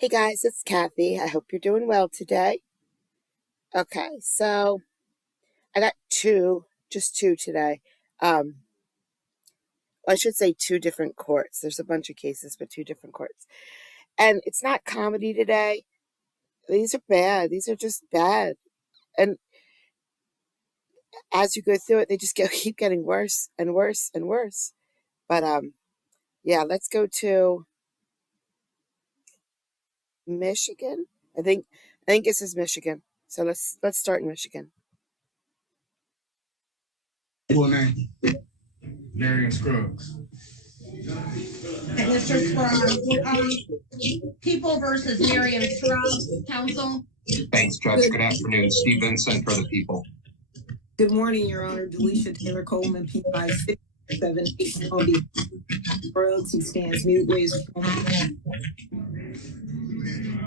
Hey guys, it's Kathy. I hope you're doing well today. Okay, so I got just two today. I should say two different courts. There's a bunch of cases, but two different courts. And it's not comedy today. These are bad. These are just bad. And as you go through it, they just keep getting worse and worse and worse. But yeah, let's go to Michigan. I think this is Michigan. So let's start in Michigan. Full name. Marion Scruggs. Mr. Scruggs, People versus Marion Scruggs, counsel. Thanks, Judge. Good afternoon. Steve Vincent for the people. Good morning, Your Honor. Delisha Taylor Coleman, P5678 Scruggs. He stands mute.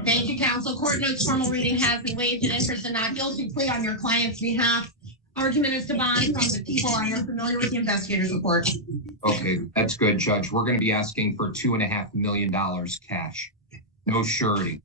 Thank you, counsel. Court notes formal reading has been waived in interest and not guilty plea on your client's behalf. Argument is to bond from the people. I am familiar with the investigator's report. Okay, that's good, Judge. We're going to be asking for $2.5 million cash. No surety.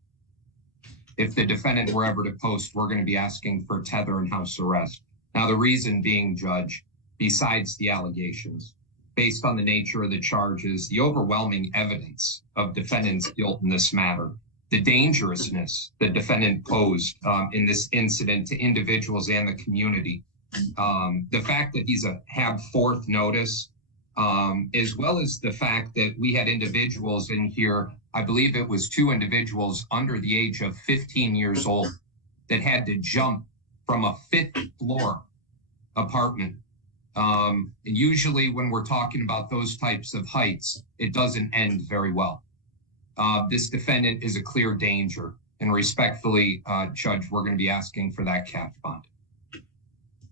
If the defendant were ever to post, we're going to be asking for tether and house arrest. Now, the reason being, Judge, besides the allegations, based on the nature of the charges, the overwhelming evidence of defendant's guilt in this matter, the dangerousness the defendant posed in this incident to individuals and the community, the fact that he's had fourth notice, as well as the fact that we had individuals in here, I believe it was two individuals under the age of 15 years old that had to jump from a fifth floor apartment. And usually when we're talking about those types of heights, it doesn't end very well. This defendant is a clear danger, and respectfully, Judge, we're going to be asking for that cash bond.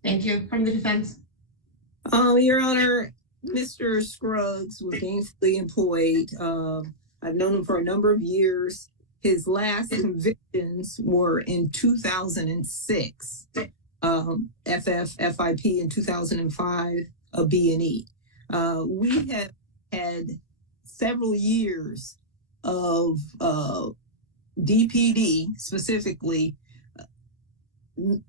Thank you. From the defense. Your Honor, Mr. Scruggs was gainfully employed. I've known him for a number of years. His last convictions were in 2006, FIP in 2005, a B&E. We have had several years of DPD specifically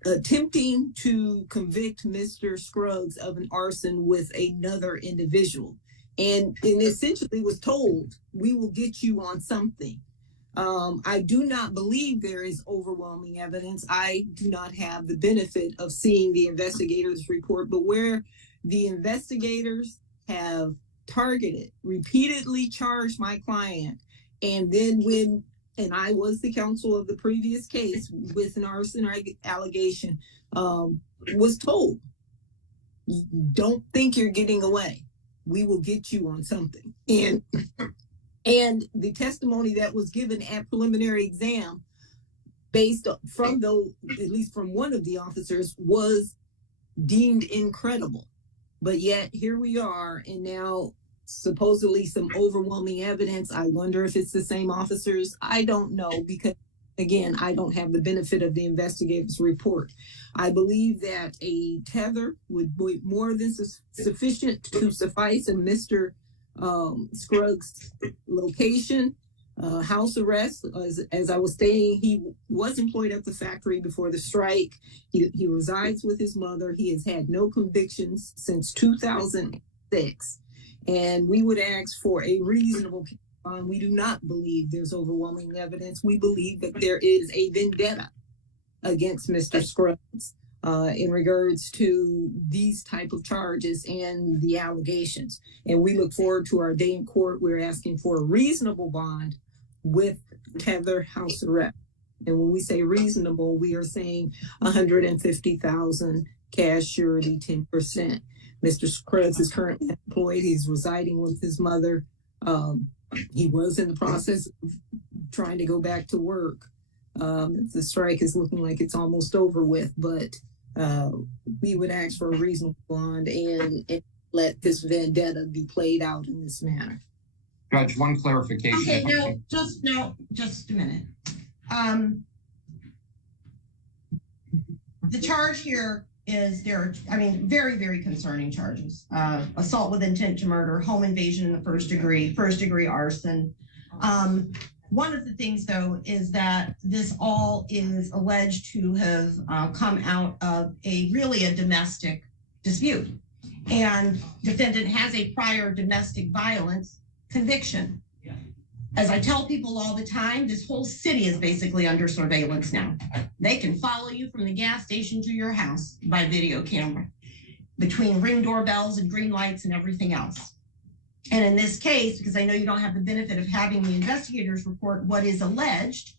attempting to convict Mr. Scruggs of an arson with another individual, and essentially was told, we will get you on something. I do not believe there is overwhelming evidence. I do not have the benefit of seeing the investigator's report, but where the investigators have targeted, repeatedly charged my client, and then and I was the counsel of the previous case with an arson allegation, was told, don't think you're getting away. We will get you on something. And the testimony that was given at preliminary exam, based from at least from one of the officers, was deemed incredible. But yet here we are, and now supposedly some overwhelming evidence. I wonder if it's the same officers. I don't know, because again, I don't have the benefit of the investigator's report. I believe that a tether would be more than sufficient to suffice in Mr. Scruggs' location. House arrest, as I was saying, he was employed at the factory before the strike. He resides with his mother. He has had no convictions since 2006. And we would ask for a reasonable bond. We do not believe there's overwhelming evidence. We believe that there is a vendetta against Mr. Scruggs in regards to these type of charges and the allegations. And we look forward to our day in court. We're asking for a reasonable bond with tether, house arrest. And when we say reasonable, we are saying $150,000 cash surety, 10%. Mr. Scruggs is currently employed. He's residing with his mother. He was in the process of trying to go back to work. The strike is looking like it's almost over with, but we would ask for a reasonable bond and let this vendetta be played out in this manner. Judge, one clarification. Okay, just a minute. The charge here is very, very concerning charges. Assault with intent to murder, home invasion in the first degree arson. One of the things, though, is that this all is alleged to have come out of really a domestic dispute. And defendant has a prior domestic violence conviction. As I tell people all the time, this whole city is basically under surveillance now. They can follow you from the gas station to your house by video camera, between Ring doorbells and green lights and everything else. And in this case, because I know you don't have the benefit of having the investigator's report, what is alleged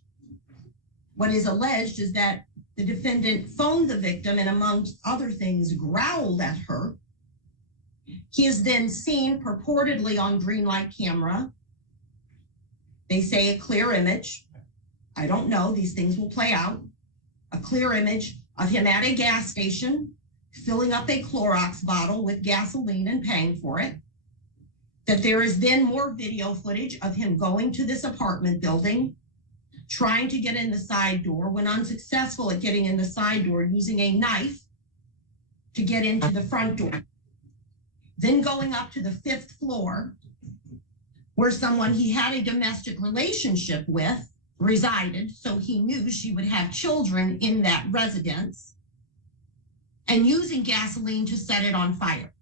is that the defendant phoned the victim and, amongst other things, growled at her. He is then seen purportedly on green light camera. They say a clear image. I don't know, these things will play out. A clear image of him at a gas station, filling up a Clorox bottle with gasoline and paying for it. That there is then more video footage of him going to this apartment building, trying to get in the side door. When unsuccessful at getting in the side door, using a knife to get into the front door. Then going up to the 5th floor, where someone he had a domestic relationship with resided, so he knew she would have children in that residence, and using gasoline to set it on fire.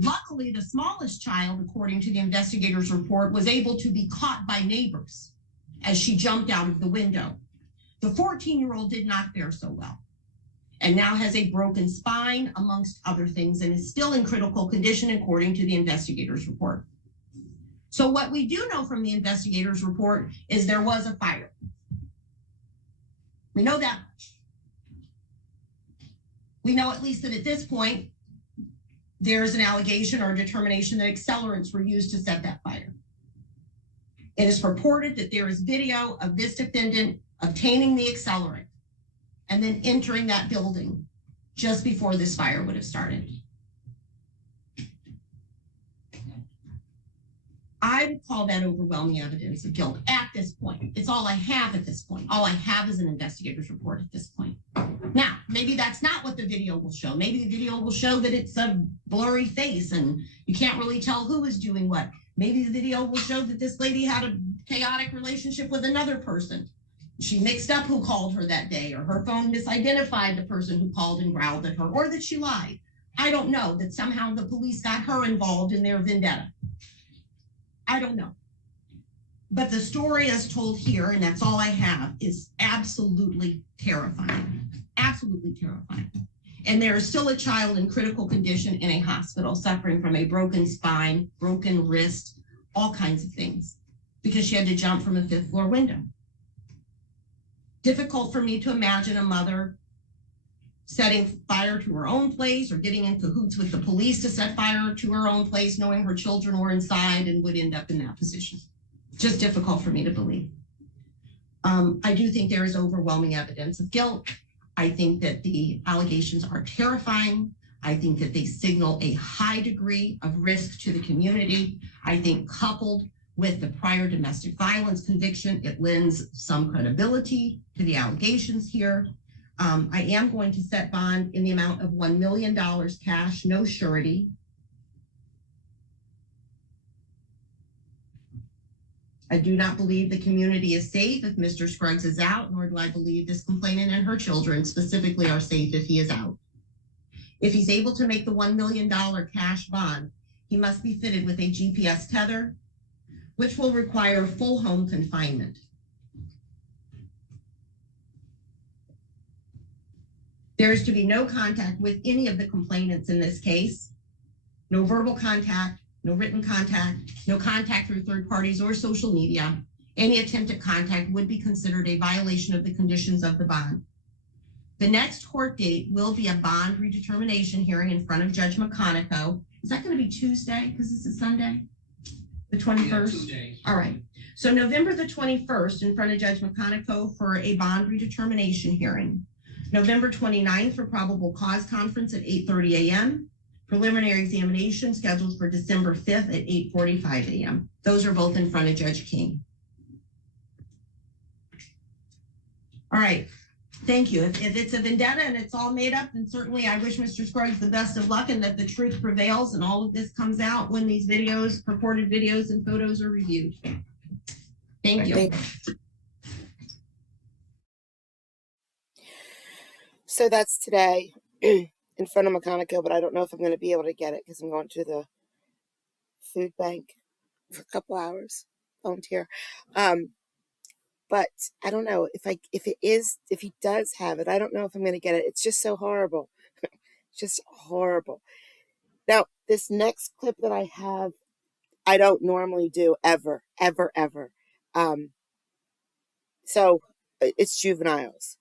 Luckily, the smallest child, according to the investigator's report, was able to be caught by neighbors as she jumped out of the window. The 14-year-old did not fare so well, and now has a broken spine, amongst other things, and is still in critical condition, according to the investigator's report. So what we do know from the investigator's report is there was a fire. We know that much. We know at least that at this point, there is an allegation or a determination that accelerants were used to set that fire. It is purported that there is video of this defendant obtaining the accelerant and then entering that building just before this fire would have started. I would call that overwhelming evidence of guilt at this point. It's all I have at this point. All I have is an investigator's report at this point. Now, maybe that's not what the video will show. Maybe the video will show that it's a blurry face and you can't really tell who is doing what. Maybe the video will show that this lady had a chaotic relationship with another person. She mixed up who called her that day, or her phone misidentified the person who called and growled at her, or that she lied. I don't know, that somehow the police got her involved in their vendetta. I don't know. But the story as told here, and that's all I have, is absolutely terrifying. Absolutely terrifying. And there is still a child in critical condition in a hospital suffering from a broken spine, broken wrist, all kinds of things, because she had to jump from a 5th floor window. Difficult for me to imagine a mother setting fire to her own place or getting in cahoots with the police to set fire to her own place, knowing her children were inside and would end up in that position. Just difficult for me to believe. I do think there is overwhelming evidence of guilt. I think that the allegations are terrifying. I think that they signal a high degree of risk to the community. I think coupled with the prior domestic violence conviction, it lends some credibility to the allegations here. I am going to set bond in the amount of $1 million cash, no surety. I do not believe the community is safe if Mr. Scruggs is out, nor do I believe this complainant and her children specifically are safe if he is out. If he's able to make the $1 million cash bond, he must be fitted with a GPS tether, which will require full home confinement. There is to be no contact with any of the complainants in this case. No verbal contact, no written contact, no contact through third parties or social media. Any attempt at contact would be considered a violation of the conditions of the bond. The next court date will be a bond redetermination hearing in front of Judge McConico. Is that going to be Tuesday? Because it's a Sunday? The 21st? Yeah, all right. So November the 21st in front of Judge McConico for a bond redetermination hearing. November 29th for probable cause conference at 8:30 a.m. Preliminary examination scheduled for December 5th at 8:45 a.m. Those are both in front of Judge King. All right. Thank you. If it's a vendetta and it's all made up, then certainly I wish Mr. Scruggs the best of luck and that the truth prevails and all of this comes out when these videos, purported videos and photos are reviewed. Thank you. Thank- So that's today in front of McConaughey, but I don't know if I'm going to be able to get it because I'm going to the food bank for a couple hours, volunteer. But I don't know if he does have it, I don't know if I'm going to get it. It's just so horrible. It's just horrible. Now, this next clip that I have, I don't normally do ever, ever, ever. So it's juveniles.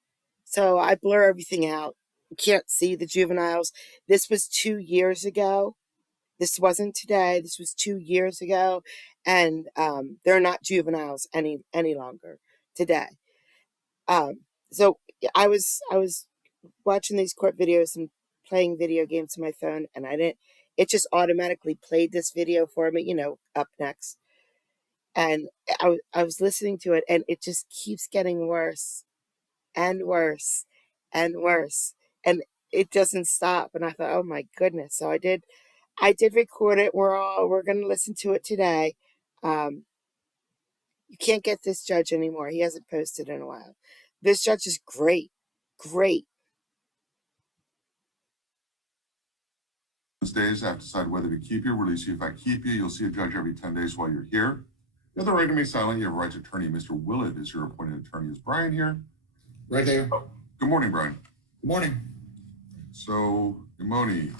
So I blur everything out. You can't see the juveniles. This was 2 years ago. This wasn't today. This was 2 years ago, and they're not juveniles any longer today. So I was watching these court videos and playing video games on my phone, and it just automatically played this video for me, up next. And I was listening to it, and it just keeps getting worse and worse and worse, and it doesn't stop. And I thought, oh my goodness. So I did record it. We're going to listen to it today. You can't get this judge anymore. He hasn't posted in a while. This judge is great. Great. Days, I have to decide whether to keep you or release you. If I keep you, you'll see a judge every 10 days while you're here. You have the right to remain silent. You have a right to attorney. Mr. Willett is your appointed attorney. Is Brian here? Right there. Good morning, Brian. Good morning. So, Imoni,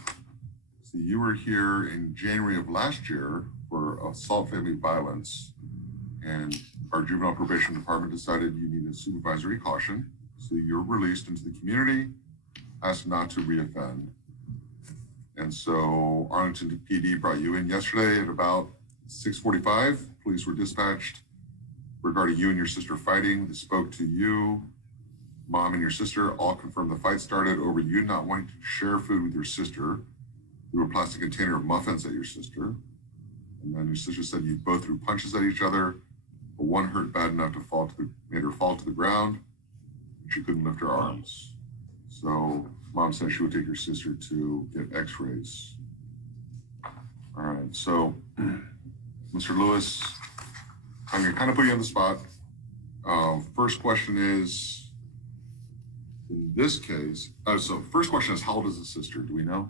see, you were here in January of last year for assault family violence, and our juvenile probation department decided you needed supervisory caution. So you're released into the community, asked not to reoffend. And so Arlington PD brought you in yesterday at about 6:45. Police were dispatched regarding you and your sister fighting. They spoke to you, mom and your sister, all confirmed the fight started over you not wanting to share food with your sister. Threw a plastic container of muffins at your sister. And then your sister said you both threw punches at each other, but one hurt bad enough to made her fall to the ground. And she couldn't lift her arms. So mom said she would take your sister to get x-rays. All right, so Mr. Lewis, I'm gonna kind of put you on the spot. First question is, in this case, so first question is, how old is the sister? Do we know?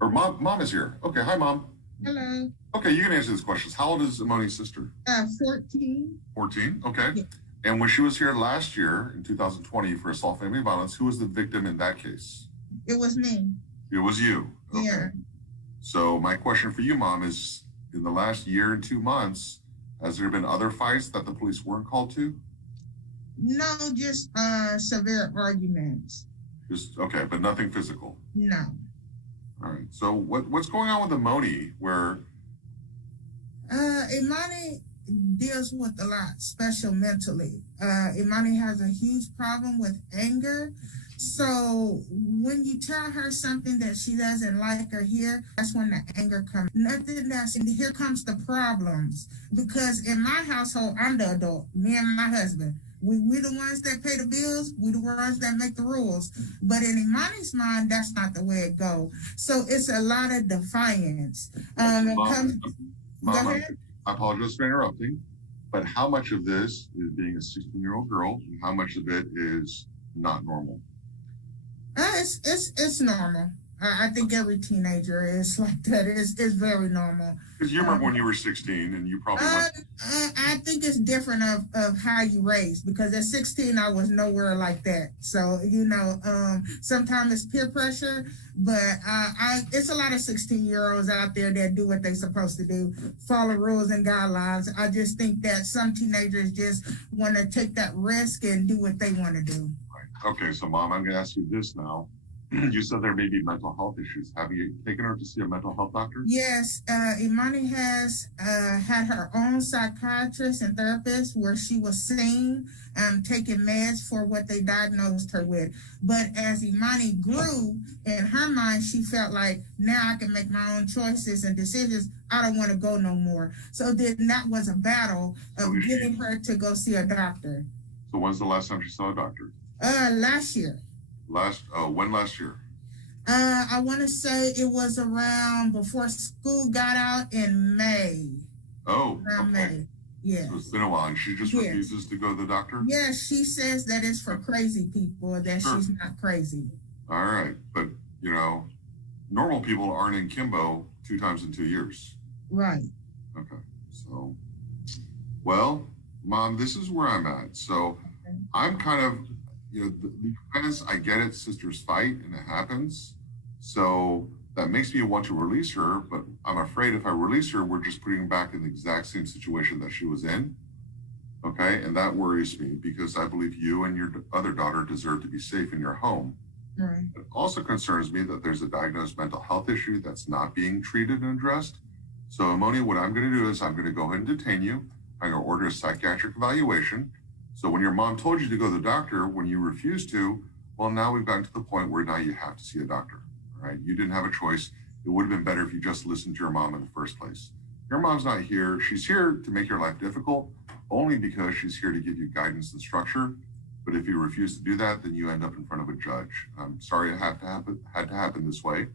Or mom is here. Okay, hi mom. Hello. Okay, you can answer these questions. How old is Imoni's sister? 14. 14, okay. Yeah. And when she was here last year in 2020 for assault family violence, who was the victim in that case? It was me. It was you. Okay. Yeah. So my question for you, mom, is in the last year and 2 months, has there been other fights that the police weren't called to? No, just severe arguments. Just okay, but nothing physical. No. All right. So what's going on with Imoni where Imani deals with a lot special mentally. Imani has a huge problem with anger. So when you tell her something that she doesn't like or hear, that's when the anger comes. Nothing that's and here comes the problems. Because in my household, I'm the adult, me and my husband. We the ones that pay the bills, we the ones that make the rules. But in Imani's mind, that's not the way it goes. So it's a lot of defiance. Mom, I apologize for interrupting, but how much of this is being a 16-year-old girl and how much of it is not normal? It's normal. I think every teenager is like that. It's very normal. Because you remember when you were 16 and you probably I think it's different of how you raised, because at 16 I was nowhere like that. So sometimes it's peer pressure, but it's a lot of 16-year-olds out there that do what they're supposed to do, follow rules and guidelines. I just think that some teenagers just want to take that risk and do what they want to do. Right. Okay, so mom, I'm going to ask you this now. You said there may be mental health issues. Have you taken her to see a mental health doctor? Yes, Imani has had her own psychiatrist and therapist where she was seen taking meds for what they diagnosed her with. But as Imani grew, in her mind, she felt like, now I can make my own choices and decisions. I don't want to go no more. So then that was a battle of getting her to go see a doctor. So when's the last time she saw a doctor? Last year. When last year? I want to say it was around before school got out in May. Oh, around okay. May. Yes. So it's been a while, and she just Yes. refuses to go to the doctor? Yes, she says that it's for crazy people, that Sure. she's not crazy. All right, but, you know, normal people aren't in Kimbo 2 times in 2 years. Right. Okay, so, well, Mom, this is where I'm at. So I'm kind of, you know, the defense, I get it, sisters fight, and it happens. So that makes me want to release her, but I'm afraid if I release her, we're just putting her back in the exact same situation that she was in. Okay, and that worries me because I believe you and your other daughter deserve to be safe in your home. Right. It also concerns me that there's a diagnosed mental health issue that's not being treated and addressed. So, Amoni, what I'm going to do is I'm going to go ahead and detain you. I'm going to order a psychiatric evaluation. So when your mom told you to go to the doctor, when you refused to, well, now we've gotten to the point where now you have to see a doctor. All right, you didn't have a choice. It would have been better if you just listened to your mom in the first place. Your mom's not here. She's here to make your life difficult, only because she's here to give you guidance and structure. But if you refuse to do that, then you end up in front of a judge. I'm sorry it had to happen this way.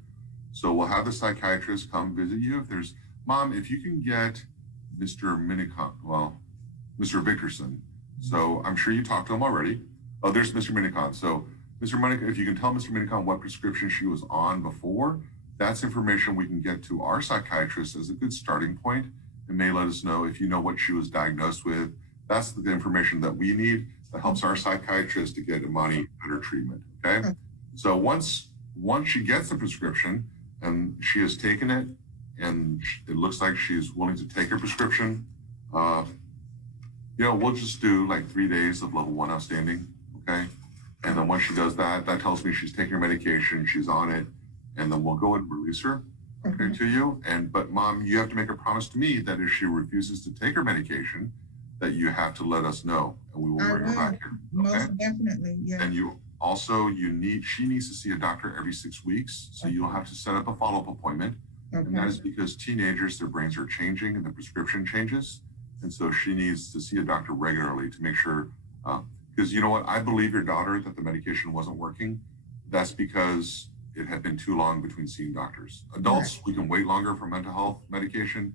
So we'll have the psychiatrist come visit you. Mom, if you can get Mr. Mr. Victorson. So I'm sure you talked to him already. Oh, there's Mr. Minicon. So Mr. Minicon, if you can tell Mr. Minicon what prescription she was on before, that's information we can get to our psychiatrist as a good starting point. It may let us know if you know what she was diagnosed with. That's the information that we need that helps our psychiatrist to get Imani better treatment, okay? So once she gets the prescription and she has taken it and it looks like she's willing to take her prescription, we'll just do like 3 days of level 1 outstanding, okay? And then once she does that, that tells me she's taking her medication, she's on it, and then we'll go and release her, okay, to you. But Mom, you have to make a promise to me that if she refuses to take her medication, that you have to let us know, and we will bring her back here. Okay? Most definitely, yeah. And she needs to see a doctor every 6 weeks, so you'll have to set up a follow-up appointment. Okay. And that is because teenagers, their brains are changing and the prescription changes. And so she needs to see a doctor regularly to make sure, because you know what, I believe your daughter that the medication wasn't working. That's because it had been too long between seeing doctors. Adults, we can wait longer for mental health medication.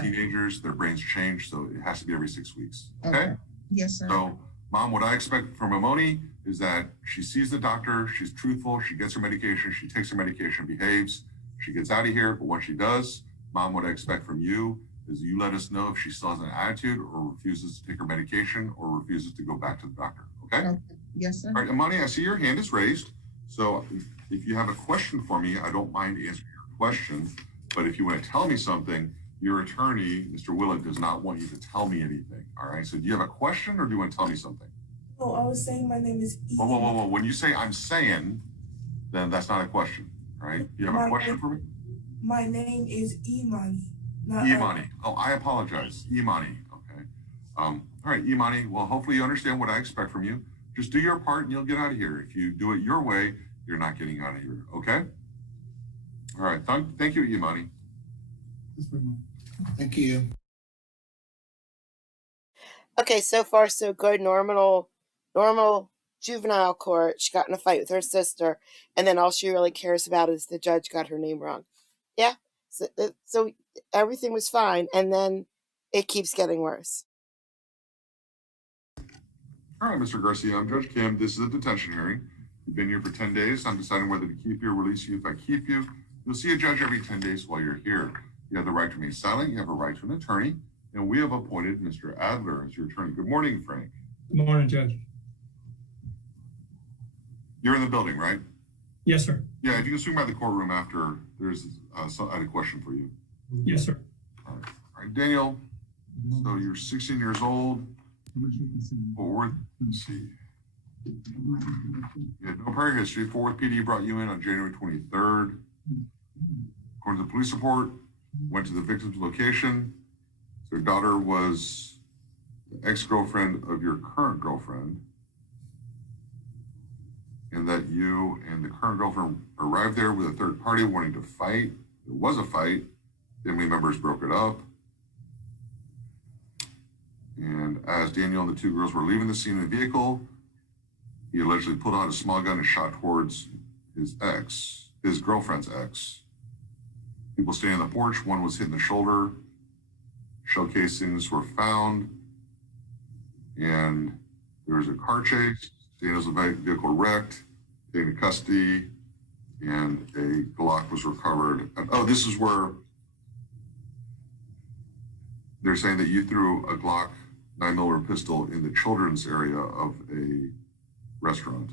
Teenagers, their brains change, so it has to be every 6 weeks. Okay? Yes, sir. So, Mom, what I expect from Imoni is that she sees the doctor, she's truthful, she gets her medication, she takes her medication, behaves, she gets out of here. But once she does, Mom, what I expect from you is you let us know if she still has an attitude or refuses to take her medication or refuses to go back to the doctor. Okay? Yes, sir. All right, Imani, I see your hand is raised. So if you have a question for me, I don't mind answering your question. But if you want to tell me something, your attorney, Mr. Willett, does not want you to tell me anything. All right. So do you have a question or do you want to tell me something? Oh, I was saying my name is E. Whoa. When you say I'm saying, then that's not a question. All right. Do you have a question for me? My name is Imani. Imani. Oh, I apologize. Imani. Okay. All right, Imani. Well, hopefully you understand what I expect from you. Just do your part and you'll get out of here. If you do it your way, you're not getting out of here. Okay? All right. Thank you, Imani. Thank you. Okay, so far so good. Normal juvenile court. She got in a fight with her sister, and then all she really cares about is the judge got her name wrong. Yeah, so everything was fine, and then it keeps getting worse. All right, Mr. Garcia, I'm Judge Kim. This is a detention hearing. You've been here for 10 days. I'm deciding whether to keep you or release you. If I keep you, you'll see a judge every 10 days while you're here. You have the right to remain silent. You have a right to an attorney. And we have appointed Mr. Adler as your attorney. Good morning, Frank. Good morning, Judge. You're in the building, right? Yes, sir. Yeah, if you can swing by the courtroom after, I had a question for you. Yes, sir. All right, Daniel. So you're 16 years old. Forward, let's see. You had no prior history. Forward PD brought you in on January 23rd. According to the police report, went to the victim's location. Their daughter was the ex-girlfriend of your current girlfriend, and that you and the current girlfriend arrived there with a third party wanting to fight. There was a fight. Family members broke it up. And as Daniel and the two girls were leaving the scene in the vehicle, he allegedly pulled out a small gun and shot towards his girlfriend's ex. People standing on the porch, one was hit in the shoulder. Shell casings were found, and there was a car chase. Daniel's vehicle wrecked, taken to custody, and a Glock was recovered. Oh, this is where they're saying that you threw a Glock 9mm pistol in the children's area of a restaurant.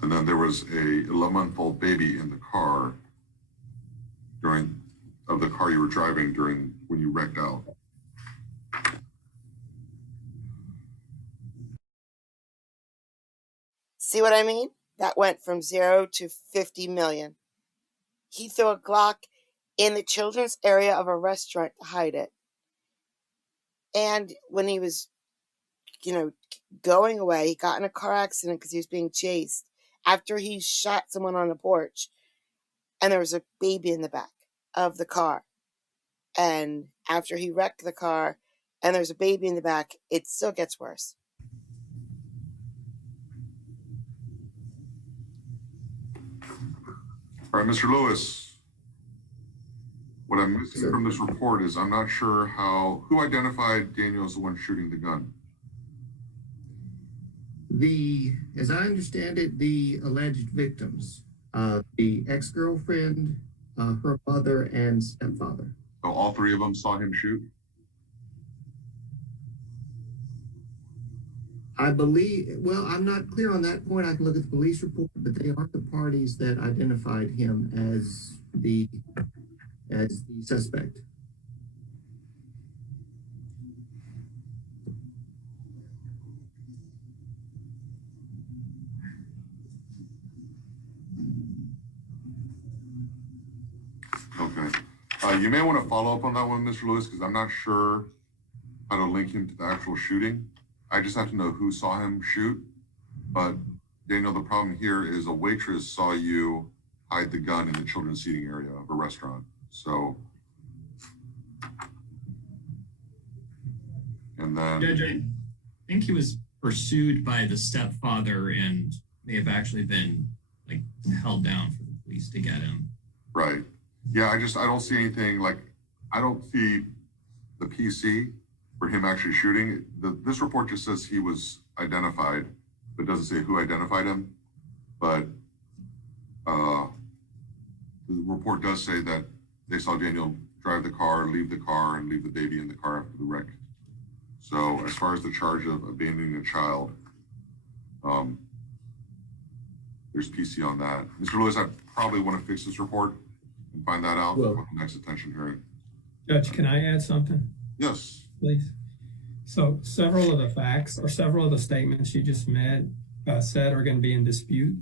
And then there was a 11-month-old baby in the car of the car you were driving when you wrecked out. See what I mean? That went from 0 to 50 million. He threw a Glock in the children's area of a restaurant to hide it. And when he was, going away, he got in a car accident because he was being chased after he shot someone on the porch. And there was a baby in the back of the car. And after he wrecked the car and there's a baby in the back, it still gets worse. All right, Mr. Lewis, what I'm missing from this report is I'm not sure who identified Daniel as the one shooting the gun? As I understand it, the alleged victims, the ex-girlfriend, her mother, and stepfather. So all three of them saw him shoot? I believe, well, I'm not clear on that point. I can look at the police report, but they are the parties that identified him as the suspect. Okay. You may want to follow up on that one, Mr. Lewis, because I'm not sure how to link him to the actual shooting. I just have to know who saw him shoot. But Daniel, the problem here is a waitress saw you hide the gun in the children's seating area of a restaurant. So, and then Judge, I think he was pursued by the stepfather and may have actually been held down for the police to get him. Right. Yeah, I don't see anything I don't see the PC for him actually shooting. This report just says he was identified, but doesn't say who identified him. But the report does say that they saw Daniel drive the car, leave the car, and leave the baby in the car after the wreck. So as far as the charge of abandoning a child, there's PC on that. Mr. Lewis, I probably want to fix this report and find that out for the next attention hearing. Judge, can I add something? Yes. Please. So several of the facts or several of the statements you just said are going to be in dispute,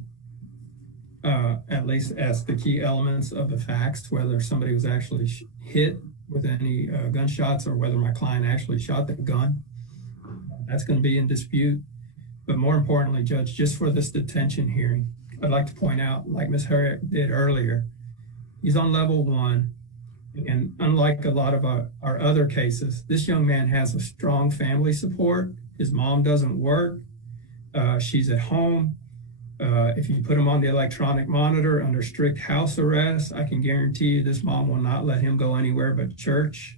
at least as the key elements of the facts, whether somebody was actually hit with any gunshots or whether my client actually shot the gun. That's going to be in dispute. But more importantly, Judge, just for this detention hearing, I'd like to point out, like Ms. Herrick did earlier, he's on level 1. And unlike a lot of our other cases, this young man has a strong family support. His mom doesn't work. She's at home. If you put him on the electronic monitor under strict house arrest, I can guarantee you this mom will not let him go anywhere but church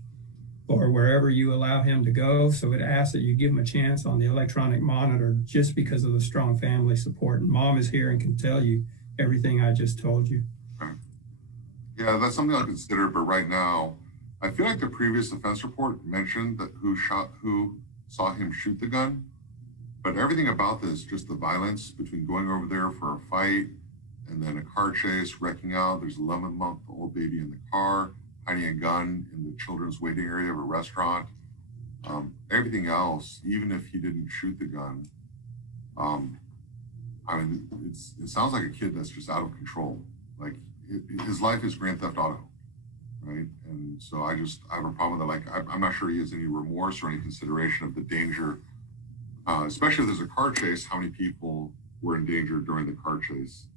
or wherever you allow him to go. So it asks that you give him a chance on the electronic monitor just because of the strong family support. And mom is here and can tell you everything I just told you. Yeah, that's something I'll consider, but right now, I feel like the previous offense report mentioned that who saw him shoot the gun, but everything about this, just the violence between going over there for a fight and then a car chase, wrecking out, there's an 11-month-old baby in the car, hiding a gun in the children's waiting area of a restaurant, everything else, even if he didn't shoot the gun, it sounds like a kid that's just out of control. His life is Grand Theft Auto, right? And so I have a problem with that. I'm not sure he has any remorse or any consideration of the danger, especially if there's a car chase, how many people were in danger during the car chase.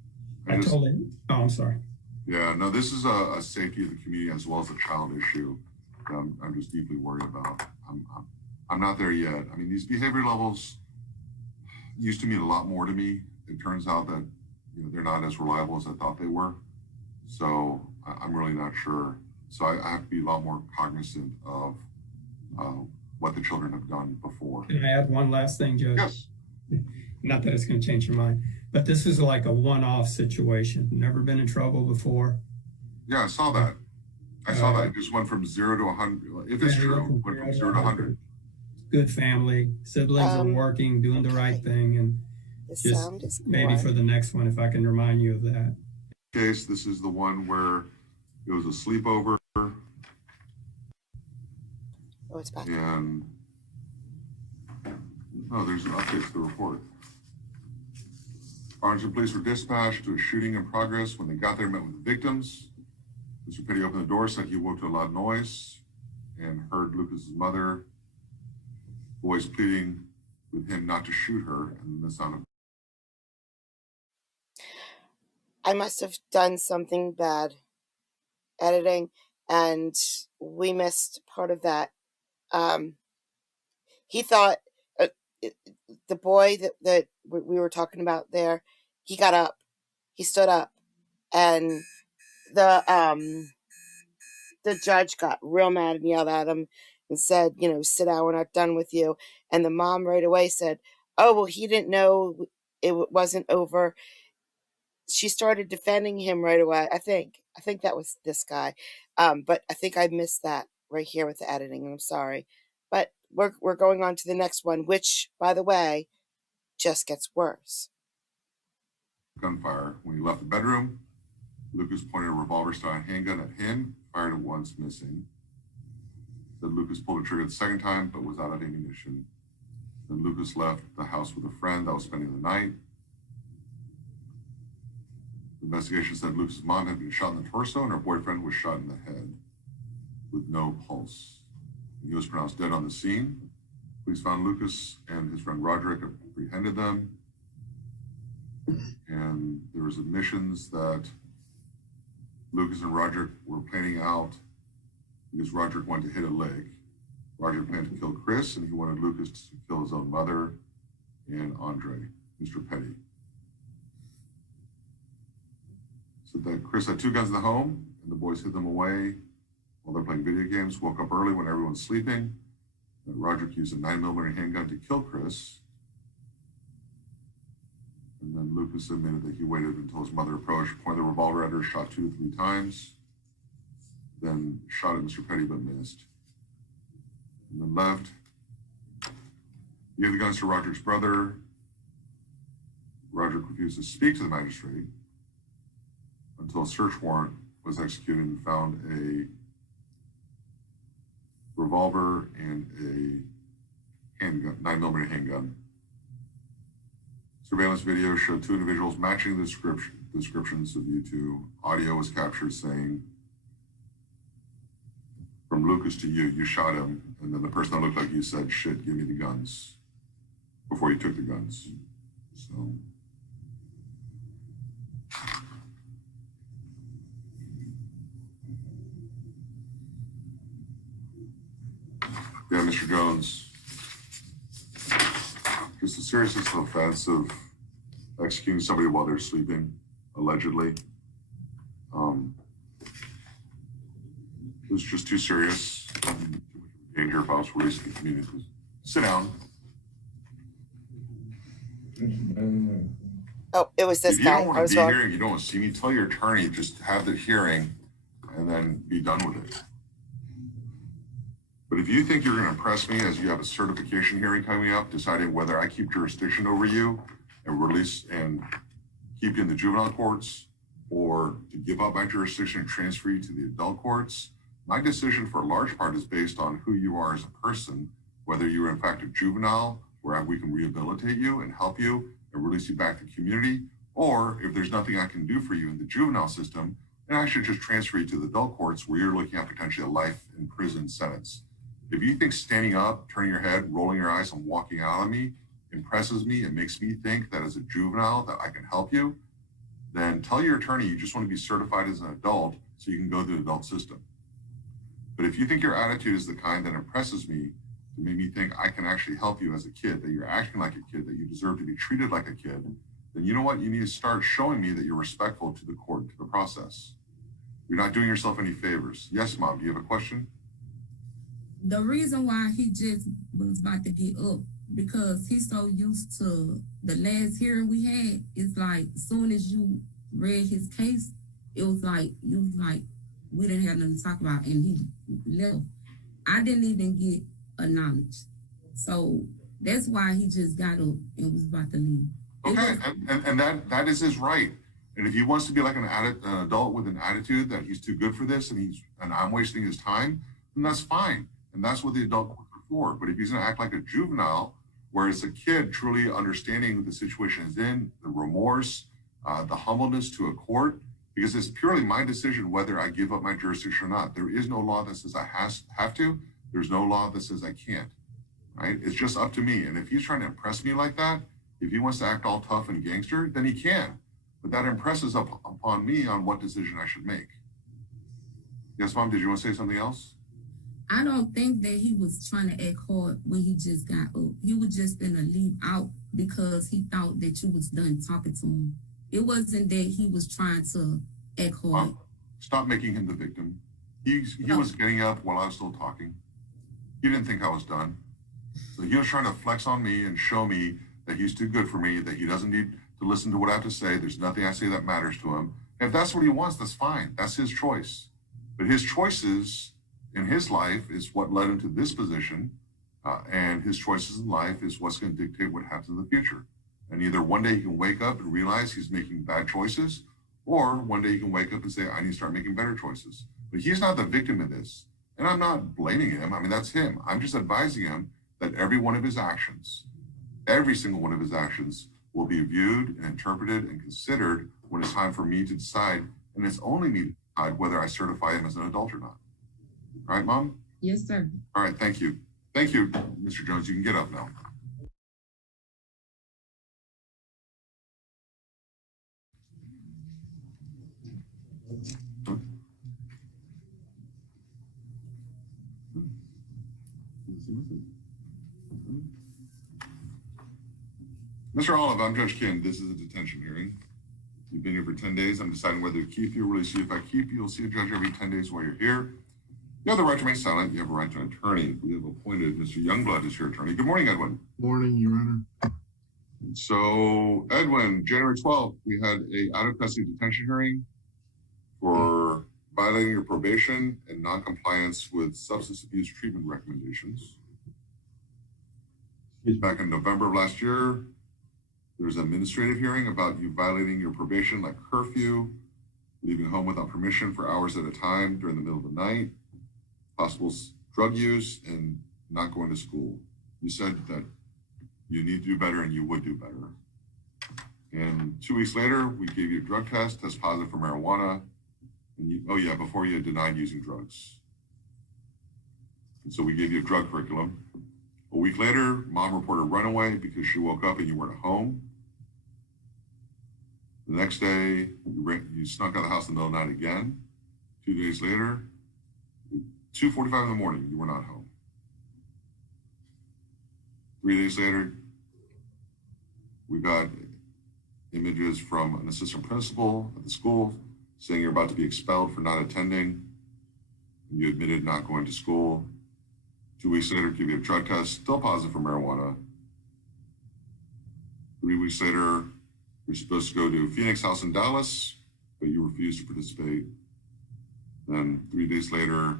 I'm sorry. Yeah, no, this is a safety of the community as well as a child issue that I'm just deeply worried about. I'm not there yet. I mean, these behavior levels used to mean a lot more to me. It turns out that they're not as reliable as I thought they were. So I'm really not sure. So I have to be a lot more cognizant of what the children have done before. Can I add one last thing, Judge? Yes. Not that it's going to change your mind, but this is like a one-off situation. Never been in trouble before. Yeah, I saw that. I saw that. It just went from 0 to 100. If it's true, went from 0 to 100. Good family. Siblings are working, doing the right thing. And The just sound is maybe gone. for the next one, if I can remind you of that. Case, this is the one where it was a sleepover. Oh, it's back. And there's an update to the report. Arlington police were dispatched to a shooting in progress. When they got there, met with the victims. Mr. Petty opened the door, said he woke to a loud noise and heard Lucas's mother voice pleading with him not to shoot her, and the sound of I must have done something bad editing, and we missed part of that. He thought the boy that we were talking about there, he got up, he stood up, and the judge got real mad and yelled at him and said, sit down, we're not done with you. And the mom right away said, oh, well, he didn't know it wasn't over. She started defending him right away. I think that was this guy. But I think I missed that right here with the editing, and I'm sorry. But we're going on to the next one, which, by the way, just gets worse. gunfire. When he left the bedroom, Lucas pointed a revolver-style handgun at him, fired it once, missing. Said Lucas pulled the trigger the second time, but was out of ammunition. Then Lucas left the house with a friend that was spending the night. The investigation said Lucas' mom had been shot in the torso and her boyfriend was shot in the head with no pulse. He was pronounced dead on the scene. Police found Lucas and his friend Roderick, apprehended them. And there was admissions that Lucas and Roderick were planning out because Roderick wanted to hit a leg. Roderick planned to kill Chris, and he wanted Lucas to kill his own mother and Andre, Mr. Petty. So that Chris had two guns in the home, and the boys hid them away while they're playing video games, woke up early when everyone's sleeping. And Roderick used a 9mm handgun to kill Chris. And then Lucas admitted that he waited until his mother approached, pointed the revolver at her, shot 2 to 3 times, then shot at Mr. Petty but missed. And then left. He gave the guns to Roderick's brother. Roderick refused to speak to the magistrate until a search warrant was executed and found a revolver and a handgun, 9mm handgun. Surveillance video showed 2 individuals matching the descriptions of you two. Audio was captured saying, from Lucas to you shot him, and then the person that looked like you said, shit, give me the guns, before you took the guns. So. Yeah, Mr. Jones, just the seriousness of the offense of executing somebody while they're sleeping, allegedly. It was just too serious. Danger if I was released to the community. Sit down. Oh, it was this if you guy. don't want I to was be wrong. here and you don't want to see me, tell your attorney, just have the hearing and then be done with it. But if you think you're going to impress me as you have a certification hearing coming up, deciding whether I keep jurisdiction over you and release and keep you in the juvenile courts, or to give up my jurisdiction and transfer you to the adult courts, my decision for a large part is based on who you are as a person, whether you're in fact a juvenile, where we can rehabilitate you and help you and release you back to the community, or if there's nothing I can do for you in the juvenile system, then I should just transfer you to the adult courts where you're looking at potentially a life in prison sentence. If you think standing up, turning your head, rolling your eyes, and walking out on me impresses me and makes me think that as a juvenile that I can help you, then tell your attorney you just want to be certified as an adult so you can go through the adult system. But if you think your attitude is the kind that impresses me to make me think I can actually help you as a kid, that you're acting like a kid, that you deserve to be treated like a kid, then you know what? You need to start showing me that you're respectful to the court, to the process. You're not doing yourself any favors. Yes, Mom, do you have a question? The reason why he just was about to get up, because he's so used to the last hearing we had, it's like as soon as you read his case, it was like you was like, we didn't have nothing to talk about, and he left. I didn't even get acknowledged. So that's why he just got up and was about to leave. Okay, and that is his right. And if he wants to be like an adult with an attitude that he's too good for this and I'm wasting his time, then that's fine. And that's what the adult courts are for. But if he's gonna act like a juvenile, where it's a kid truly understanding the situation is in, the remorse, the humbleness to a court, because it's purely my decision whether I give up my jurisdiction or not. There is no law that says I have to. There's no law that says I can't, right? It's just up to me. And if he's trying to impress me like that, if he wants to act all tough and gangster, then he can. But that impresses upon me on what decision I should make. Yes, Mom, did you want to say something else? I don't think that he was trying to act hard when he just got up. He was just gonna leave out because he thought that you was done talking to him. It wasn't that he was trying to act hard. Mom, stop making him the victim. He was getting up while I was still talking. He didn't think I was done. So he was trying to flex on me and show me that he's too good for me, that he doesn't need to listen to what I have to say. There's nothing I say that matters to him. If that's what he wants, that's fine. That's his choice. But his choices in his life is what led him to this position. And his choices in life is what's going to dictate what happens in the future. And either one day he can wake up and realize he's making bad choices, or one day he can wake up and say, I need to start making better choices. But he's not the victim in this. And I'm not blaming him. I mean, that's him. I'm just advising him that every one of his actions, every single one of his actions will be viewed and interpreted and considered when it's time for me to decide. And it's only me to decide whether I certify him as an adult or not. All right, Mom? Yes, sir. All right, thank you. Thank you, Mr. Jones. You can get up now. Mr. Olive, I'm Judge Kim. This is a detention hearing. You've been here for 10 days. I'm deciding whether to keep you or release you. If I keep you, you'll see a judge every 10 days while you're here. You have the right to remain silent. You have a right to an attorney. We have appointed Mr. Youngblood as your attorney. Good morning, Edwin. Morning, Your Honor. So, Edwin, January 12th, we had a out-of-custody detention hearing for violating your probation and non-compliance with substance abuse treatment recommendations. Back in November of last year, there was an administrative hearing about you violating your probation, like curfew, leaving home without permission for hours at a time during the middle of the night, possible drug use, and not going to school. You said that you need to do better and you would do better. And 2 weeks later, we gave you a drug test positive for marijuana. And before you had denied using drugs. And so we gave you a drug curriculum. A week later, Mom reported runaway because she woke up and you weren't at home. The next day, you snuck out of the house in the middle of the night again. 2 days later, 2:45 in the morning, you were not home. 3 days later, we got images from an assistant principal at the school saying you're about to be expelled for not attending. You admitted not going to school. 2 weeks later, give you a drug test, still positive for marijuana. 3 weeks later, you're supposed to go to Phoenix House in Dallas, but you refused to participate. Then 3 days later,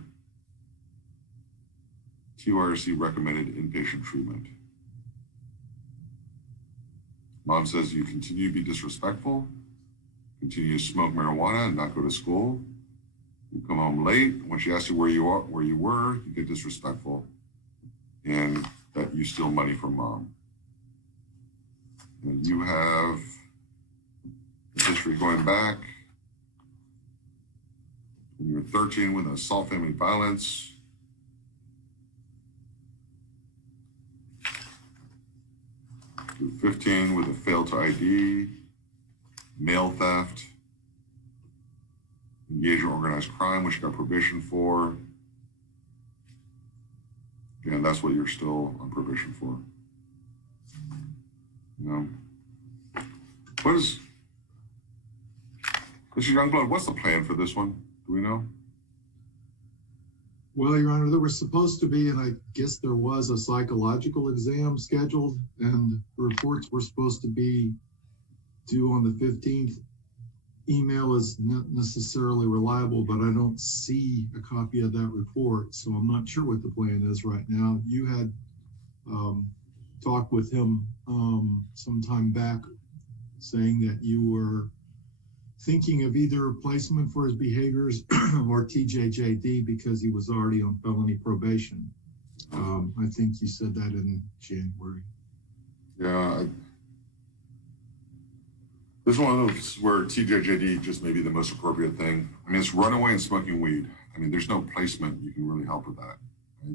TRC recommended inpatient treatment. Mom says you continue to be disrespectful, continue to smoke marijuana and not go to school. You come home late. When she asks you where you were, you get disrespectful, and that you steal money from Mom. And you have history going back when you were 13 with assault, family violence. You're 15 with a failed to ID, mail theft, engage in organized crime, which you got probation for, And that's what you're still on probation for. You know, what is, Mr. Youngblood, what's the plan for this one? Do we know? Well, Your Honor, there was supposed to be, and I guess there was, a psychological exam scheduled, and the reports were supposed to be due on the 15th. Email is not necessarily reliable, but I don't see a copy of that report, so I'm not sure what the plan is right now. You had talked with him some time back, saying that you were thinking of either placement for his behaviors or TJJD because he was already on felony probation. I think you said that in January. Yeah. This is one of those where TJJD just may be the most appropriate thing. I mean, it's runaway and smoking weed. I mean, there's no placement you can really help with that.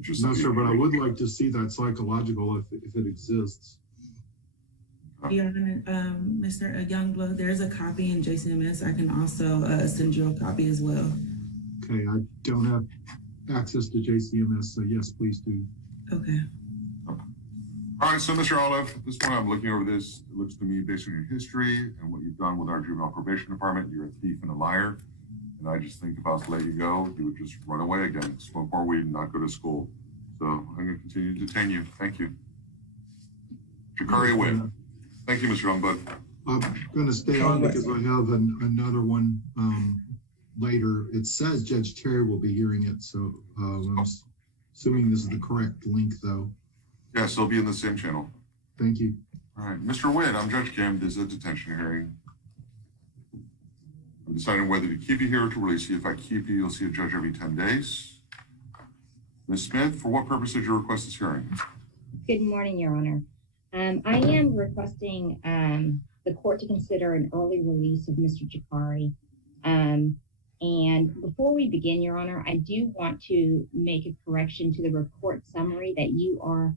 Just no, sir, but I would like to see that psychological if it exists. Your Honor, Mr. Youngblood, there's a copy in JCMS. I can also send you a copy as well. Okay, I don't have access to JCMS, so yes, please do. Okay. All right, so Mr. Olive, this one I'm looking over this. It looks to me, based on your history and what you've done with our juvenile probation department, you're a thief and a liar. And I just think if I was to let you go, you would just run away again, smoke more weed, and not go to school. So I'm going to continue to detain you. Thank you. Jakari Wynn. Thank you, Mr. Youngblood. I'm going to stay on because I have another one later. It says Judge Terry will be hearing it, so I'm assuming this is the correct link, though. Yes, it'll be in the same channel. Thank you. All right, Mr. Wynn, I'm Judge Kim. This is a detention hearing. I'm deciding whether to keep you here or to release you. If I keep you, you'll see a judge every 10 days. Ms. Smith, for what purpose did you request this hearing? Good morning, Your Honor. I am requesting the court to consider an early release of Mr. Jakari. And before we begin, Your Honor, I do want to make a correction to the report summary that you are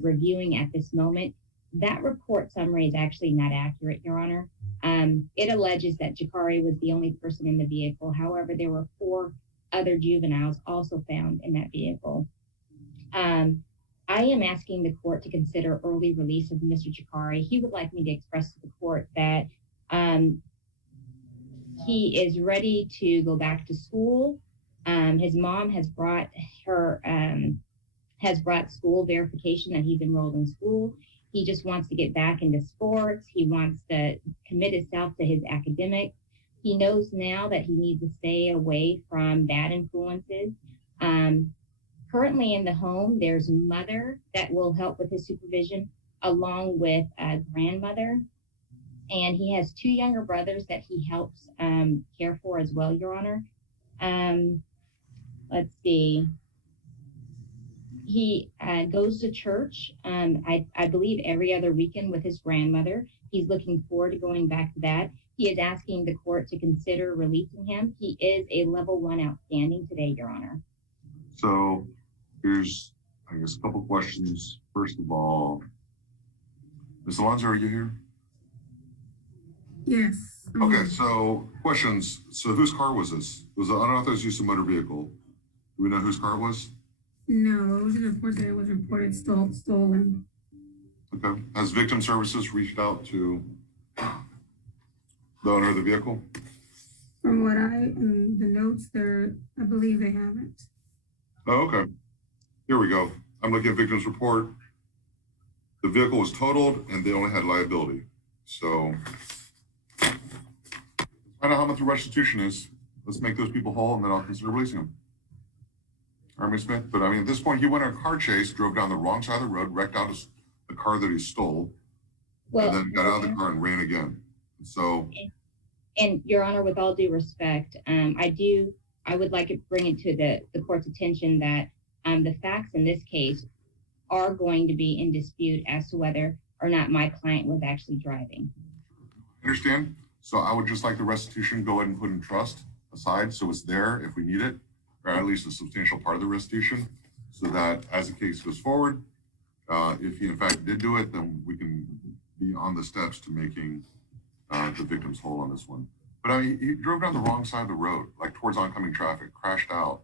reviewing at this moment. That report summary is actually not accurate, Your Honor. It alleges that Jakari was the only person in the vehicle. However, there were 4 other juveniles also found in that vehicle. I am asking the court to consider early release of Mr. Jakari. He would like me to express to the court that he is ready to go back to school. His mom has brought school verification that he's enrolled in school. He just wants to get back into sports. He wants to commit himself to his academics. He knows now that he needs to stay away from bad influences. Currently in the home, there's a mother that will help with his supervision, along with a grandmother. And he has 2 younger brothers that he helps care for as well, Your Honor. Let's see. He goes to church, I believe, every other weekend with his grandmother. He's looking forward to going back to that. He is asking the court to consider releasing him. He is a level 1 outstanding today, Your Honor. So here's, I guess, a couple questions. First of all, Ms. Alonzo, are you here? Yes. Okay, so questions. So whose car was this? It was an unauthorized use of motor vehicle. Do we know whose car it was? No, it was a report that it was reported stolen. Okay. Has victim services reached out to the owner of the vehicle? From what the notes there, I believe they haven't. Oh, okay. Here we go. I'm looking at victim's report. The vehicle was totaled and they only had liability. So find out how much the restitution is. Let's make those people whole and then I'll consider releasing them. All right, Ms. Smith. But I mean, at this point, he went on a car chase, drove down the wrong side of the road, wrecked out the car that he stole, and then got out of the car and ran again. So. And Your Honor, with all due respect, I would like to bring it to the court's attention that the facts in this case are going to be in dispute as to whether or not my client was actually driving. Understand? So I would just like the restitution go ahead and put in trust aside so it's there if we need it, or at least a substantial part of the restitution, so that as the case goes forward, if he in fact did do it, then we can be on the steps to making the victims whole on this one. But I mean, he drove down the wrong side of the road, like towards oncoming traffic, crashed out.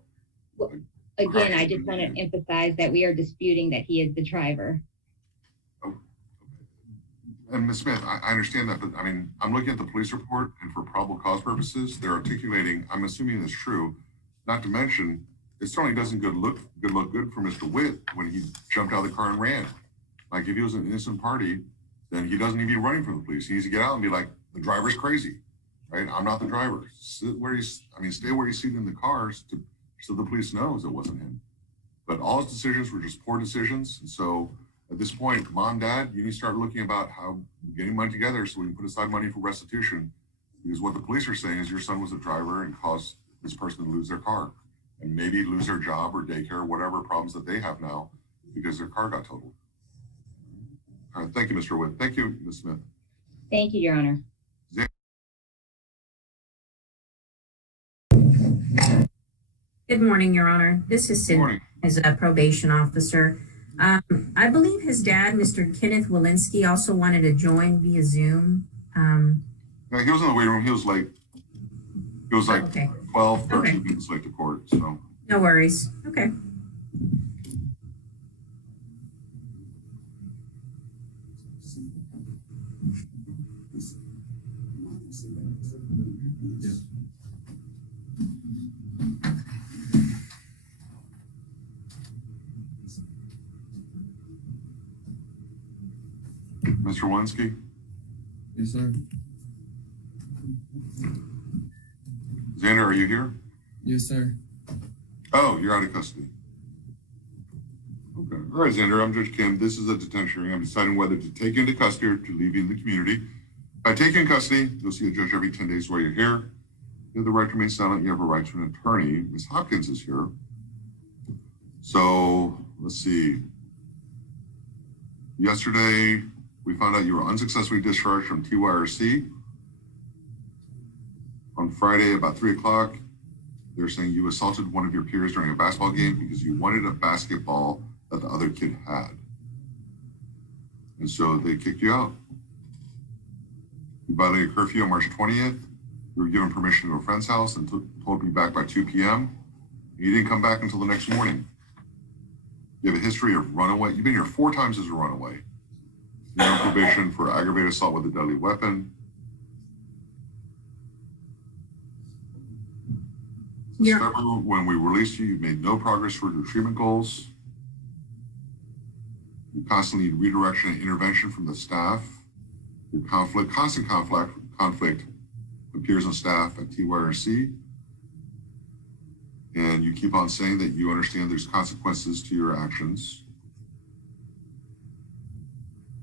Well, again, I just want to emphasize that we are disputing that he is the driver. And Ms. Smith, I understand that, but I mean, I'm looking at the police report, and for probable cause purposes, they're articulating, I'm assuming it's true, not to mention, it certainly doesn't look good for Mr. Witt when he jumped out of the car and ran. Like, if he was an innocent party, then he doesn't need to be running from the police. He needs to get out and be like, the driver's crazy, right? I'm not the driver. Stay where he's seated in the cars so the police knows it wasn't him. But all his decisions were just poor decisions. And so at this point, mom, dad, you need to start looking about how getting money together so we can put aside money for restitution. Because what the police are saying is your son was a driver and caused this person to lose their car and maybe lose their job or daycare, or whatever problems that they have now because their car got totaled. All right, thank you, Mr. Witt. Thank you, Ms. Smith. Thank you, Your Honor. Good morning, Your Honor. This is Cindy as a probation officer. I believe his dad, Mr. Kenneth Walensky, also wanted to join via Zoom. Yeah, he was in the waiting room. He was late. He was like okay. 12, 13 minutes late to court. So no worries. Okay. Mr. Walensky? Yes, sir. Xander, are you here? Yes, sir. Oh, you're out of custody. Okay. All right, Xander, I'm Judge Kim. This is a detention hearing. I'm deciding whether to take you into custody or to leave you in the community. If I take you in custody, you'll see a judge every 10 days while you're here. You have the right to remain silent. You have a right to an attorney. Ms. Hopkins is here. So let's see. Yesterday, we found out you were unsuccessfully discharged from TYRC. On Friday, about 3 o'clock, they're saying you assaulted one of your peers during a basketball game because you wanted a basketball that the other kid had. And so they kicked you out. You violated curfew on March 20th. You were given permission to a friend's house and told to be back by 2 p.m. You didn't come back until the next morning. You have a history of runaway. You've been here 4 times as a runaway. You're on probation for aggravated assault with a deadly weapon. Yeah. February, when we released you, you made no progress toward your treatment goals. You constantly need redirection and intervention from the staff. Your constant conflict with peers and staff at TYRC. And you keep on saying that you understand there's consequences to your actions.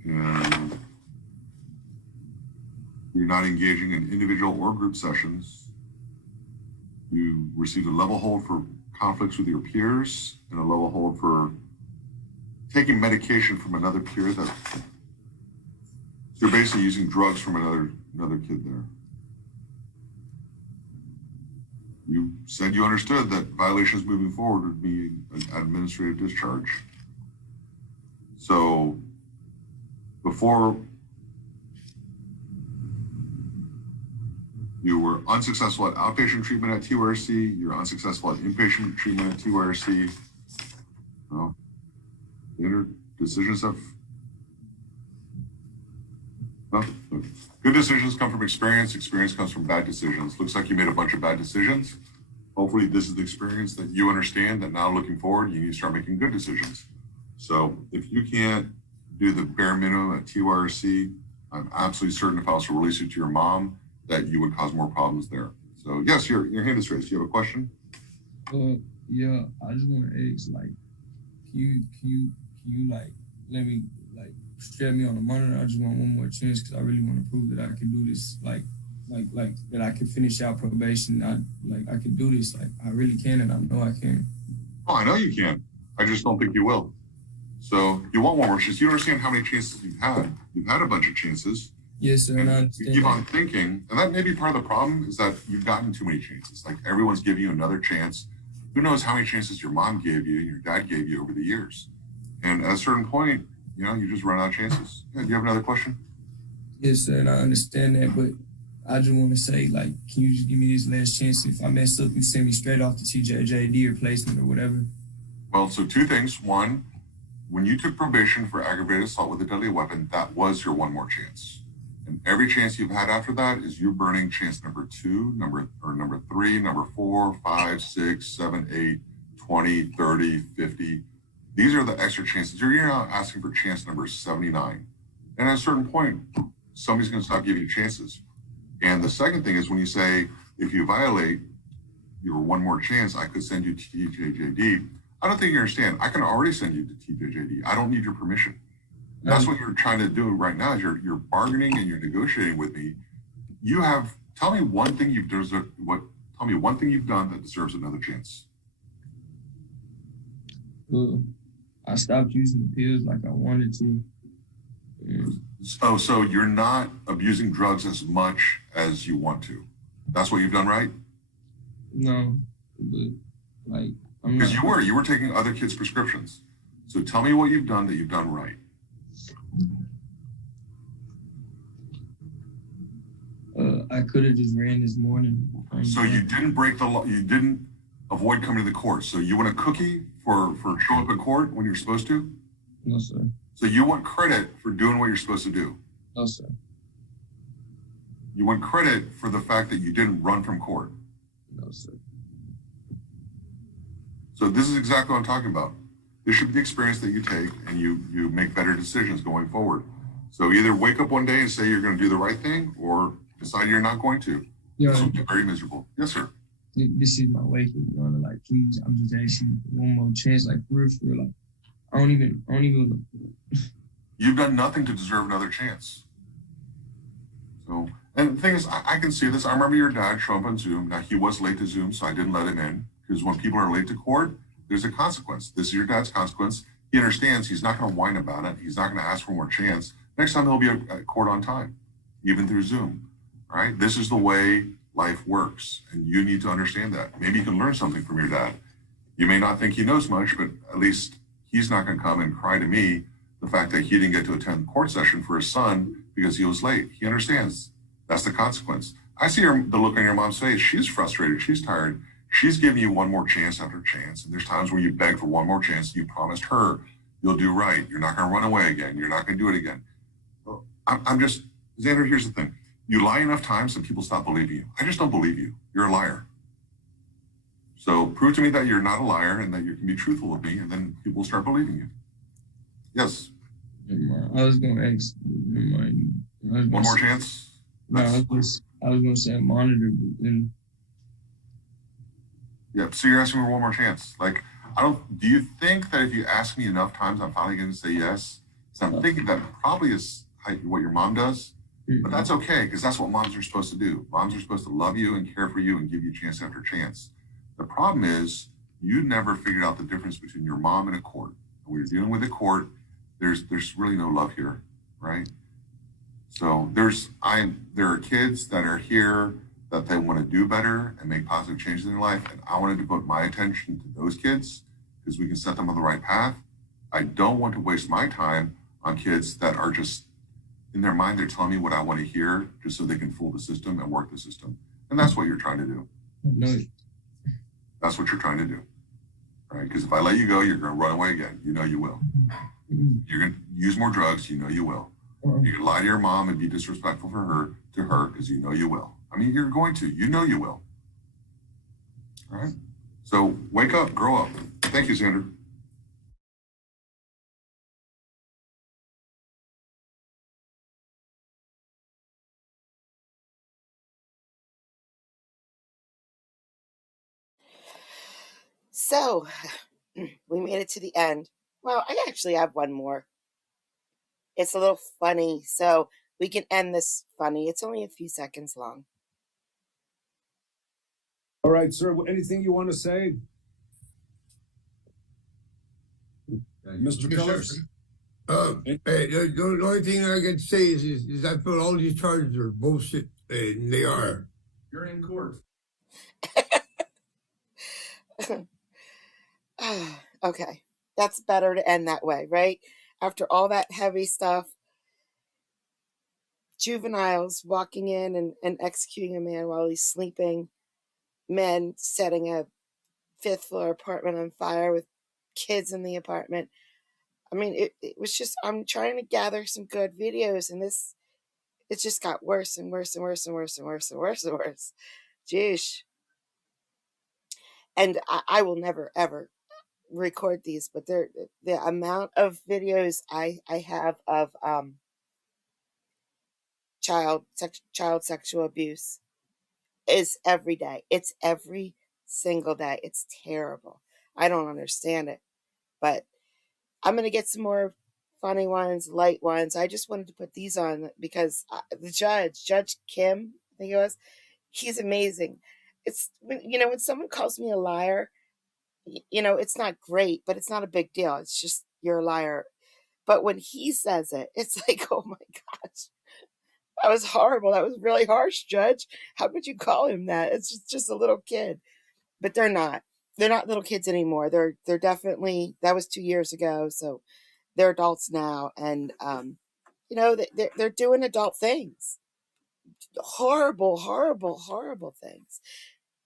And you're not engaging in individual or group sessions. You received a level hold for conflicts with your peers and a level hold for taking medication from another peer that you're basically using drugs from another kid there. You said you understood that violations moving forward would be an administrative discharge. So before you were unsuccessful at outpatient treatment at TYRC, you're unsuccessful at inpatient treatment at TYRC. Well, the decisions have, well, good decisions come from experience. Experience comes from bad decisions. Looks like you made a bunch of bad decisions. Hopefully this is the experience that you understand that now looking forward, you need to start making good decisions. So if you can't do the bare minimum at TYRC, I'm absolutely certain if I was to release you to your mom, that you would cause more problems there. So yes, your hand is raised. Do you have a question? Yeah, I just want to ask, like, can you like let me like strap me on the monitor? I just want one more chance because I really want to prove that I can do this. Like that I can finish out probation. I can do this. Like I really can, and I know I can. Oh, I know you can. I just don't think you will. So you want one more chance. You understand how many chances you've had. You've had a bunch of chances. Yes, sir. And I you keep on thinking, and that may be part of the problem, is that you've gotten too many chances. Like everyone's giving you another chance. Who knows how many chances your mom gave you and your dad gave you over the years. And at a certain point, you just run out of chances. Yeah, do you have another question? Yes, sir, and I understand that, but I just want to say, like, can you just give me this last chance? If I mess up, you send me straight off to TJJD or placement or whatever. Well, so two things. One, when you took probation for aggravated assault with a deadly weapon, that was your one more chance. And every chance you've had after that is you burning chance number 2, number 3, number 4, 5, 6, 7, 8, 20, 30, 50. These are the extra chances. You're now asking for chance number 79. And at a certain point, somebody's going to stop giving you chances. And the second thing is when you say, if you violate your one more chance, I could send you to TJJD. I don't think you understand. I can already send you to TJJD. I don't need your permission. That's what you're trying to do right now is you're bargaining and you're negotiating with me. Tell me one thing you've done that deserves another chance. I stopped using the pills like I wanted to. So you're not abusing drugs as much as you want to. That's what you've done, right? No, but like I'm because not. you were taking other kids' prescriptions. So tell me what you've done that you've done right. I could have just ran this morning. So you didn't break the law. You didn't avoid coming to the court. So you want a cookie for showing up in court when you're supposed to? No, sir. So you want credit for doing what you're supposed to do? No, sir. You want credit for the fact that you didn't run from court? No, sir. So this is exactly what I'm talking about. This should be the experience that you take and you make better decisions going forward. So either wake up one day and say you're going to do the right thing or decide you're not going to. Yeah. This will be very miserable. Yes, sir. This is my wake up, Your Honor. Like, please, I'm just asking for one more chance. Like, for real. Like, I don't even. You've done nothing to deserve another chance. So, and the thing is, I can see this. I remember your dad showing up on Zoom. Now, he was late to Zoom, so I didn't let him in. Because when people are late to court, there's a consequence. This is your dad's consequence. He understands he's not going to whine about it. He's not going to ask for more chance. Next time he'll be at court on time, even through Zoom. All right? This is the way life works. And you need to understand that. Maybe you can learn something from your dad. You may not think he knows much, but at least he's not going to come and cry to me the fact that he didn't get to attend the court session for his son because he was late. He understands. That's the consequence. I see the look on your mom's face. She's frustrated. She's tired. She's giving you one more chance after chance. And there's times where you beg for one more chance. You promised her you'll do right. You're not going to run away again. You're not going to do it again. I'm just, Xander, here's the thing. You lie enough times and people stop believing you. I just don't believe you. You're a liar. So prove to me that you're not a liar and that you can be truthful with me, and then people will start believing you. Yes. I was going to ask. One more chance? No, I was going to say monitor, but then. Yeah, so you're asking me for one more chance. Like, do you think that if you ask me enough times, I'm finally going to say yes? So I'm thinking that probably is what your mom does, but that's okay, because that's what moms are supposed to do. Moms are supposed to love you and care for you and give you chance after chance. The problem is you never figured out the difference between your mom and a court. When you're dealing with a court, there's really no love here, right? So there are kids that are here that they want to do better and make positive changes in their life. And I want to devote my attention to those kids because we can set them on the right path. I don't want to waste my time on kids that are just in their mind, they're telling me what I want to hear just so they can fool the system and work the system. And that's what you're trying to do. No. That's what you're trying to do, right? Because if I let you go, you're going to run away again. You know you will. You're going to use more drugs. You know you will. You're going to lie to your mom and be disrespectful to her because you know you will. I mean, you're going to. You know you will. All right? So wake up. Grow up. Thank you, Xander. So, we made it to the end. Well, I actually have one more. It's a little funny, so we can end this funny. It's only a few seconds long. All right, sir. Anything you want to say? Mr. Phillips? The only thing I can say is I feel all these charges are bullshit, and they are. You're in court. Okay, that's better to end that way, right? After all that heavy stuff, juveniles walking in and executing a man while he's sleeping, men setting a 5th floor apartment on fire with kids in the apartment. I mean, it was just, I'm trying to gather some good videos, and it just got worse and worse and worse and worse and worse and worse and worse. Jeez. And I will never, ever record these, but the amount of videos I have of child sexual abuse is every day. It's every single day. It's terrible. I don't understand it, but I'm gonna get some more funny ones, light ones. I just wanted to put these on because the Judge Kim, I think it was, he's amazing. It's when someone calls me a liar, it's not great, but it's not a big deal. It's just you're a liar. But when he says it, it's like, oh my gosh, that was horrible. That was really harsh, Judge. How could you call him that? It's just a little kid. But they're not. They're not little kids anymore. They're definitely, that was 2 years ago, so they're adults now, and they're doing adult things. Horrible, horrible, horrible things.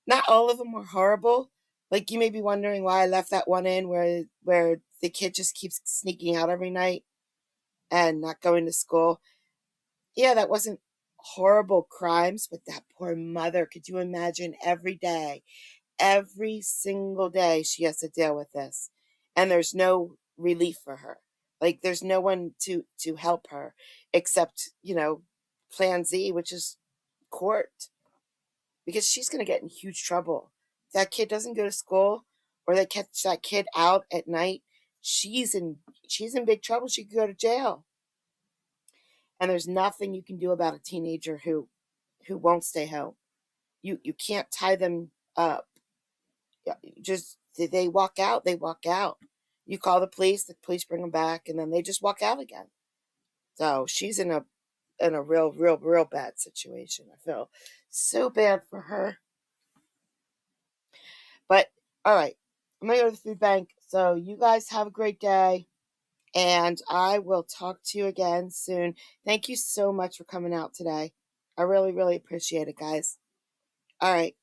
Not all of them were horrible. Like, you may be wondering why I left that one in where the kid just keeps sneaking out every night and not going to school. Yeah, that wasn't horrible crimes, but that poor mother, could you imagine every single day she has to deal with this, and there's no relief for her. Like, there's no one to help her except plan Z, which is court, because she's going to get in huge trouble. If that kid doesn't go to school, or they catch that kid out at night, she's in big trouble. She could go to jail, and there's nothing you can do about a teenager who won't stay home. You can't tie them up. Just, they walk out. They walk out. You call the police bring them back, and then they just walk out again. So she's in a real bad situation. I feel so bad for her. But all right, I'm gonna go to the food bank. So you guys have a great day, and I will talk to you again soon. Thank you so much for coming out today. I really, really appreciate it, guys. All right.